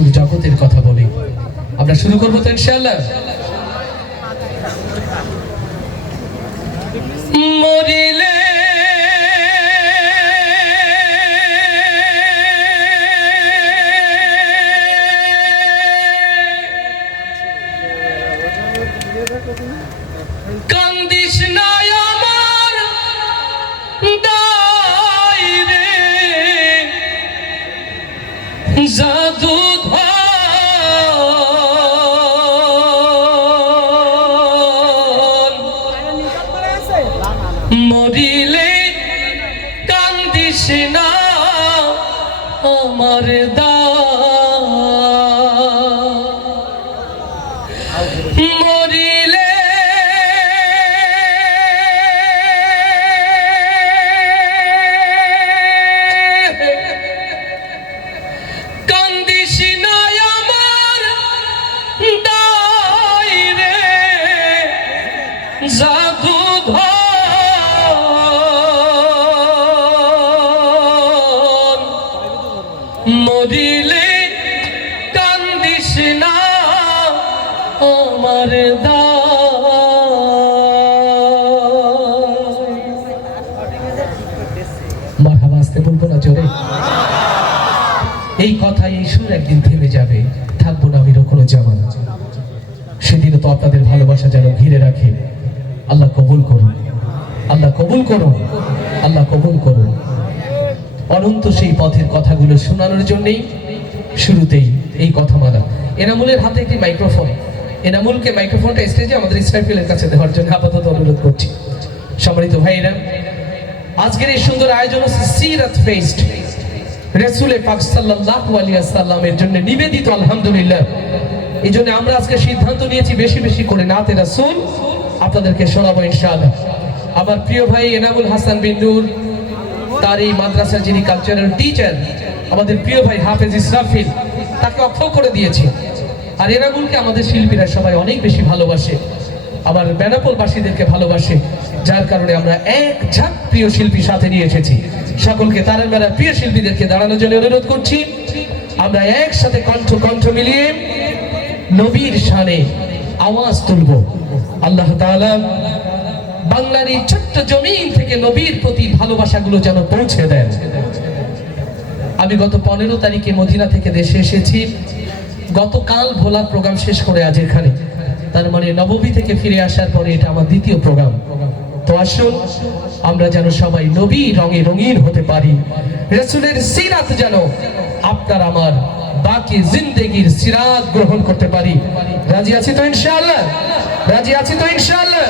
সুর জগতের কথা বলি। আমরা শুরু করবো তো ইনশাআল্লাহ। মরিলে কান্দিস না আমার দাই রে, জাদু মরিলে কান্দিস না আমার মরিলে কান্দিস না আমার দাই রে, জাদু মরিলে কান্দিস না আমার মারহাবা। আসতে বলবো না জোরে? এই কথা এই সুর একদিন থেমে যাবে, থাকবো না আমি কোনো জামান। সেদিনও তো আপনাদের ভালোবাসা যেন ঘিরে রাখে। আল্লাহ কবুল করুন, আল্লাহ কবুল করুন, আল্লাহ কবুল করুন। অনন্ত সেই পথের কথাগুলো শোনানোর জন্যই শুরুতেই এই কথামালা। এনামুলের হাতে একটি মাইক্রোফোন, এনামুলকে মাইক্রোফোনটা স্টেজে আমাদের ইসরাফিলের কাছে দেওয়ার জন্য আপাতত অনুরোধ করছি। সম্মানিত ভাইরা, আজকের এই সুন্দর আয়োজন হচ্ছে সিরাত ফেস্ট, রাসূল পাক সাল্লাল্লাহু আলাইহি ওয়াসাল্লামের জন্য নিবেদিত। আলহামদুলিল্লাহ, এই জন্য আমরা আজকে সিদ্ধান্ত নিয়েছি বেশি বেশি করে নাতে রাসূল আপনাদেরকে শোনাবো ইনশাআল্লাহ। আমার প্রিয় ভাই এনামুল হাসান বিন নূর, তার এই মাদ্রাসার যিনি কালচারাল টিচার, আমাদের প্রিয় ভাই হাফেজ ইসরাফিল, তাকে অক্ষ করে দিয়েছে। আর এনামুলকে আমাদের শিল্পীরা সবাই অনেক বেশি ভালোবাসে, আমার বেনাপোলবাসীদেরকে ভালোবাসে, যার কারণে আমরা এক ঝাঁক প্রিয় শিল্পী সাথে নিয়ে এসেছি। সকলকে তারের বেলার প্রিয় শিল্পীদেরকে দাঁড়ানোর জন্য অনুরোধ করছি। আমরা একসাথে কণ্ঠ মিলিয়ে নবীর শানে আওয়াজ তুলব। আল্লাহ তাআলা বাংলার এই ছোট্ট জমিন থেকে নবীর প্রতি ভালোবাসাগুলো যেন পৌঁছে দেন। আমি গত 15 তারিখে মদিনা থেকে দেশে এসেছি। গতকাল ভোলার প্রোগ্রাম শেষ করে আজ এখানে, তার মানে নববী থেকে ফিরে আসার পরে এটা আমার দ্বিতীয় প্রোগ্রাম। তো আসুন আমরা যেন সবাই নবী রঙে রঙিন হতে পারি, রাসূলের সিরাত যেন আপনার আমার বাকি জিন্দেগির সিরাত গ্রহণ করতে পারি। রাজি আছি তো ইনশাআল্লাহ? রাজি আছি তো ইনশাআল্লাহ?